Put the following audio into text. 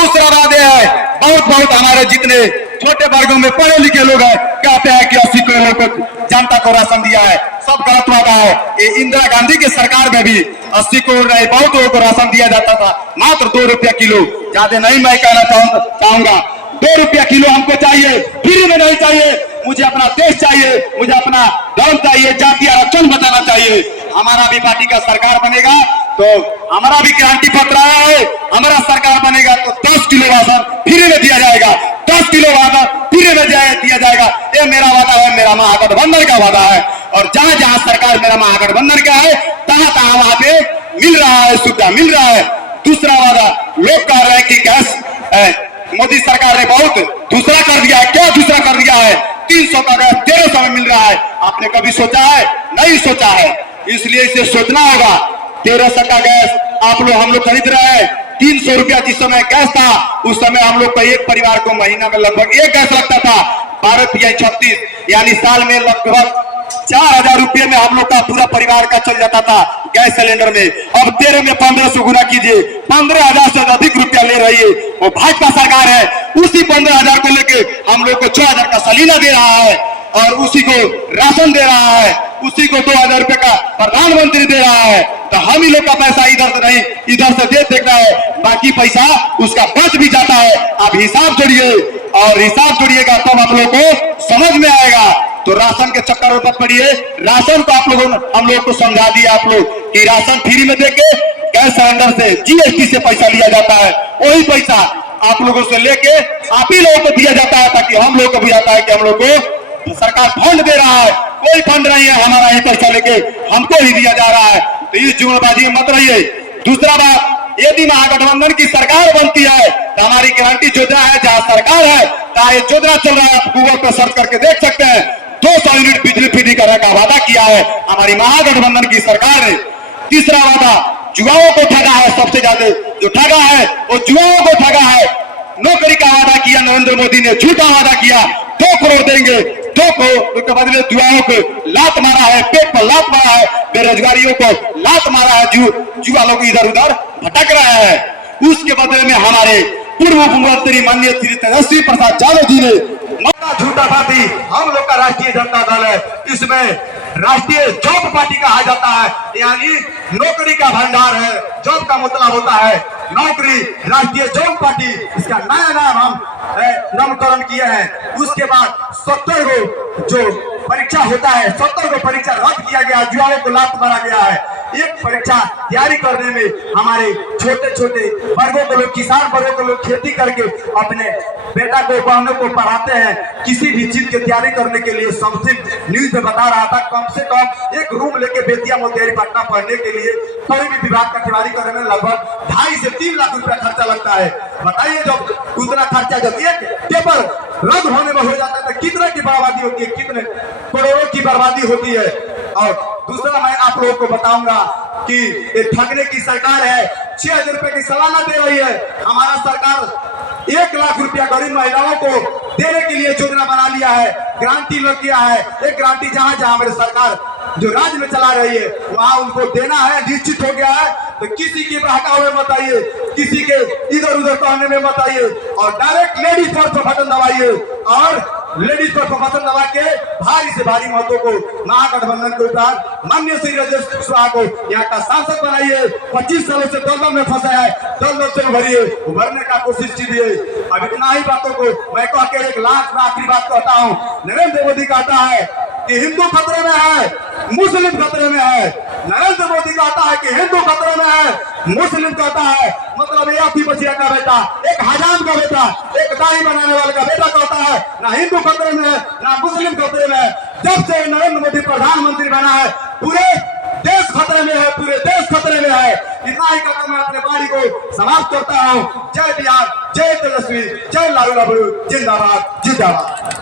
दूसरा बात यह है, बहुत हमारे जितने छोटे वर्गों में पढ़े लिखे लोग हैं कहते हैं कि 80 करोड़ को जनता को राशन दिया है, सब गलत वादा है। ये इंदिरा गांधी की सरकार में भी 80 करोड़ नहीं, बहुत लोगों को राशन दिया जाता था, मात्र 2 रुपया किलो। ज्यादा नहीं मैं कहना चाहूंगा, 2 रुपया किलो हमको चाहिए, फ्री में नहीं चाहिए। मुझे अपना देश चाहिए, मुझे अपना धर्म चाहिए, जाति आरक्षण बताना चाहिए। हमारा भी पार्टी का सरकार बनेगा तो हमारा भी क्रांति पत्र आया है, हमारा सरकार बनेगा तो 10 किलो राशन फ्री में दिया जाएगा, 10 किलो राशन फ्री में दिया जाएगा। ये मेरा वादा है, मेरा महागठबंधन का वादा है। और जहां जहां सरकार मेरा महागठबंधन का है तहां वहां पे मिल रहा है, सुविधा मिल रहा है। दूसरा वादा लोग कह रहे हैं कि गैस मोदी सरकार ने बहुत दूसरा कर दिया है। क्या दूसरा कर दिया है? 300 का गैस 1300 में मिल रहा है। आपने कभी सोचा है? नहीं सोचा है, इसलिए इसे सोचना होगा। 1300 का गैस हम लोग खरीद रहे हैं। 300 रुपया जिस समय गैस था उस समय हम लोग का एक परिवार को महीना में लगभग एक गैस लगता था 12×36, यानी साल में लगभग 4000 रुपये में हम लोग का पूरा परिवार का चल जाता था गैस सिलेंडर में। अब 13 में 1500 गुना कीजिए, 15,000 से अधिक रुपया ले रही है वो भाजपा सरकार है। उसी 15,000 को लेके हम लोग को 6,000 का सलीना दे रहा है और उसी को राशन दे रहा है, उसी को 2,000 रुपए का प्रधानमंत्री दे रहा है। तो हम ही लोग का पैसा इधर से नहीं इधर से दे देता है, बाकी पैसा उसका बच भी जाता है। आप हिसाब जोड़िए और हिसाब जोड़िएगा तब आप लोग को समझ में आएगा। तो राशन के चक्कर में मत पड़िए। राशन को आप लोगों हम लोग को समझा दिया आप लोग कि राशन फ्री में देके गैस सिलेंडर से जीएसटी से पैसा लिया जाता है, वही पैसा आप लोगों से लेके आप ही लोगों को दिया जाता है, ताकि हम लोग को बुझाता है कि हम लोग को सरकार फंड दे रहा है। कोई फंड नहीं है, हमारा ही पैसा लेके हमको ही दिया जा रहा है। तो इस जुमलबाजी में मत रहिए। दूसरा बात, यदि महागठबंधन की सरकार बनती है तो हमारी क्रांति योजना है, जहां सरकार है जहां ये योजना चल रहा है, आप गूगल पर सर्च करके देख सकते हैं। 200 यूनिट बिजली फ्री करने का वादा किया है हमारी महागठबंधन की सरकार ने। तीसरा वादा, युवाओं को ठगा है, सबसे ज्यादा जो ठगा है वो युवाओं को ठगा है। नौकरी का वादा किया नरेंद्र मोदी ने, झूठा वादा किया 2 करोड़ देंगे, 2 करोड़ के बदले युवाओं को लात मारा है, पेट पर लात मारा है, बेरोजगारियों को लात मारा है, युवा लोग इधर उधर भटक रहे हैं। उसके बदले में हमारे पूर्व मुख्यमंत्री माननीय श्री तेजस्वी प्रसाद यादव जी ने झूठा पार्टी हम लोग का राष्ट्रीय जनता दल है, इसमें राष्ट्रीय जॉब पार्टी कहा जाता है, यानी नौकरी का भंडार है। जॉब का मतलब होता है नौकरी, राष्ट्रीय जॉब पार्टी, इसका नया नाम हम नामकरण किए हैं। उसके बाद 70 को जो परीक्षा होता है, 70 को परीक्षा रद्द किया गया, युवाओं को लात मारा गया है। एक परीक्षा तैयारी करने में हमारे छोटे छोटे वर्गों को लोग, किसान वर्गों को लोग खेती करके अपने बेटा को बहनों को पढ़ाते हैं। किसी भी चीज की तैयारी करने के लिए समथिंग न्यूज में बता रहा था, कम से कम एक रूम लेके बेतिया मोतिहारी पटना पढ़ने के लिए कोई भी विभाग का तैयारी करने में लगभग 2.5 से 3 लाख रुपया खर्चा लगता है। बताइए, जब उतना खर्चा जब एक पेपर रद्द होने में हो जाता है तो कितने की बर्बादी होती है, कितने करोड़ों की बर्बादी होती है। और दूसरा मैं आप लोगों को बताऊंगा कि ये ठगने की सरकार है, 6,000 रुपए की सालाना दे रही है। हमारा सरकार 1 लाख रुपया गरीब महिलाओं को देने के लिए योजना बना लिया है, गारंटी लग गया है। एक गारंटी जहां जहां हमारी सरकार जो राज्य में चला रही है वहां उनको देना है, निश्चित हो गया है। तो किसी की बहकावे मत आइए, किसी के इधर उधर कहने में मत आइए और डायरेक्ट लेडीज फर्स्ट पर बटन दबाइए और लेडीज पर बटन दबा के भारी से भारी मतों को महागठबंधन के ऊपर माननीय श्री राजेश कुशवाहा को यहाँ का सांसद बनाइए। 25 सालों से दलदल में फंसा है, दलदल से उभरिए, उभरने का कोशिश कीजिए। अब इतना ही बातों को मैं कह के एक लाख में आखिरी बात कहता हूँ। नरेंद्र मोदी कहता है कि हिंदू खतरे में है, मुस्लिम खतरे में है। नरेंद्र मोदी कहता है कि हिंदू खतरे में है, मुस्लिम कहता है, मतलब एक ही बचिया का बेटा, एक हजाम का बेटा, एक दाढ़ी बनाने वाले का बेटा कहता है ना हिंदू खतरे में है ना मुस्लिम खतरे में है। जब से नरेंद्र मोदी प्रधानमंत्री बना है पूरे देश खतरे में है, पूरे देश खतरे में है। इतना ही कहकर मैं अपने बारी को समाप्त करता हूँ। जय बिहार, जय तेजस्वी, जय लालू बाबू, जिंदाबाद जिंदाबाद।